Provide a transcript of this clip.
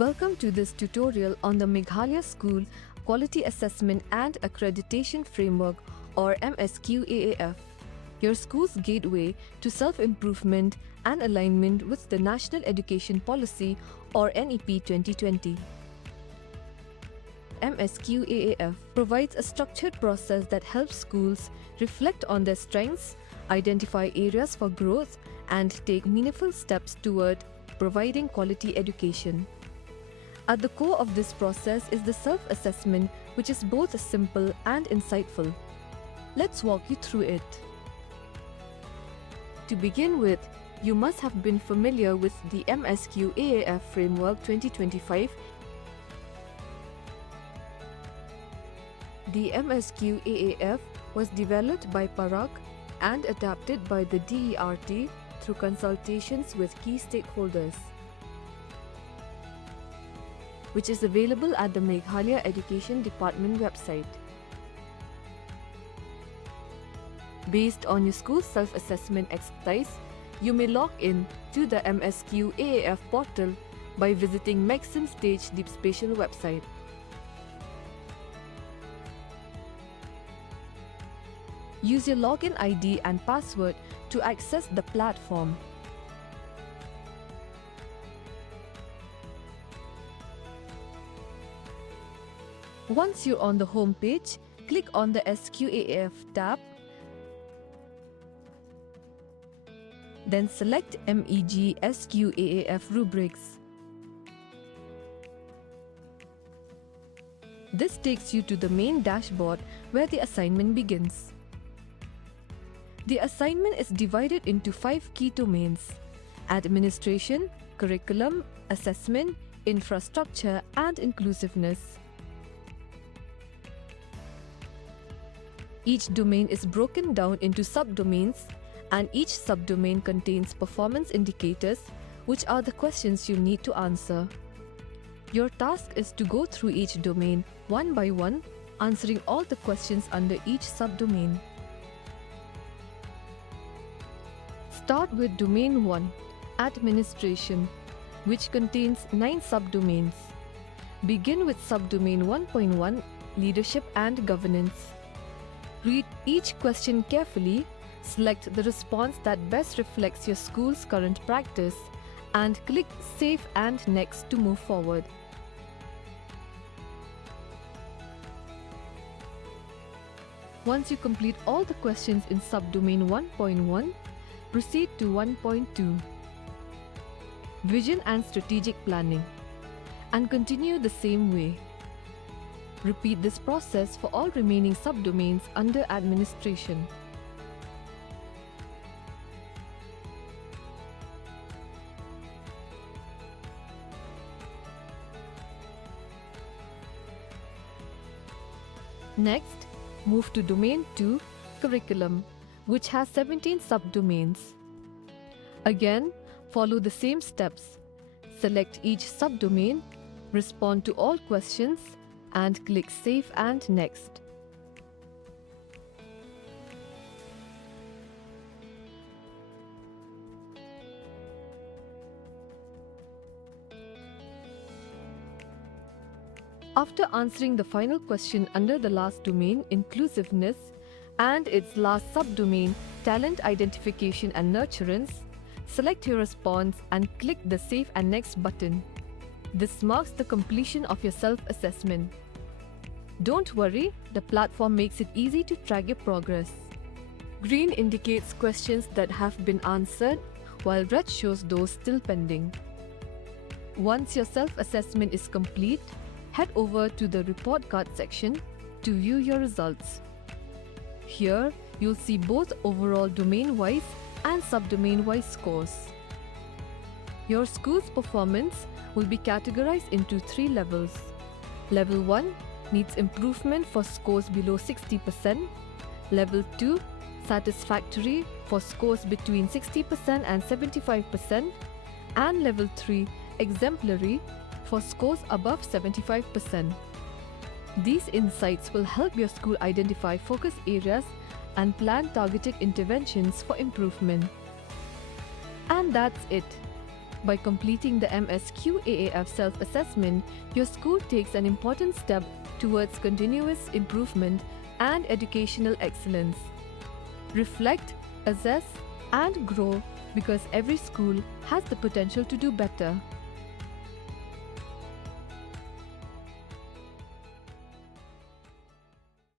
Welcome to this tutorial on the Meghalaya School Quality Assessment and Accreditation Framework or MSQAAF, your school's gateway to self-improvement and alignment with the National Education Policy or NEP 2020. MSQAAF provides a structured process that helps schools reflect on their strengths, identify areas for growth, and take meaningful steps toward providing quality education. At the core of this process is the self-assessment, which is both simple and insightful. Let's walk you through it. To begin with, you must have been familiar with the MSQAAF Framework 2025. The MSQAAF was developed by Parag and adapted by the DERT through consultations with key stakeholders, which is available at the Meghalaya Education Department website. Based on your school's self-assessment exercise, you may log in to the MSQAAF portal by visiting Maxim Stage Deep Spatial website. Use your login ID and password to access the platform. Once you're on the home page, click on the SQAAF tab. Then select MEG SQAAF rubrics. This takes you to the main dashboard where the assignment begins. The assignment is divided into 5 key domains: administration, curriculum, assessment, infrastructure, and inclusiveness. Each domain is broken down into subdomains, and each subdomain contains performance indicators, which are the questions you need to answer. Your task is to go through each domain one by one, answering all the questions under each subdomain. Start with Domain 1, Administration, which contains 9 subdomains. Begin with Subdomain 1.1, Leadership and Governance. Read each question carefully, select the response that best reflects your school's current practice, and click Save and Next to move forward. Once you complete all the questions in Subdomain 1.1, proceed to 1.2, Vision and Strategic Planning, and continue the same way. Repeat this process for all remaining subdomains under administration. Next, move to Domain 2, Curriculum, which has 17 subdomains. Again, follow the same steps. Select each subdomain, respond to all questions, and click Save and Next. After answering the final question under the last domain, Inclusiveness, and its last subdomain, Talent Identification and Nurturance, select your response and click the Save and Next button. This marks the completion of your self-assessment. Don't worry, the platform makes it easy to track your progress. Green indicates questions that have been answered, while red shows those still pending. Once your self-assessment is complete, head over to the Report Card section to view your results. Here, you'll see both overall domain-wise and subdomain-wise scores. Your school's performance will be categorized into 3 levels. Level 1 needs improvement for scores below 60%. Level 2, satisfactory for scores between 60% and 75%. And Level 3, exemplary for scores above 75%. These insights will help your school identify focus areas and plan targeted interventions for improvement. And that's it. By completing the MSQAAF self-assessment, your school takes an important step towards continuous improvement and educational excellence. Reflect, assess, and grow because every school has the potential to do better.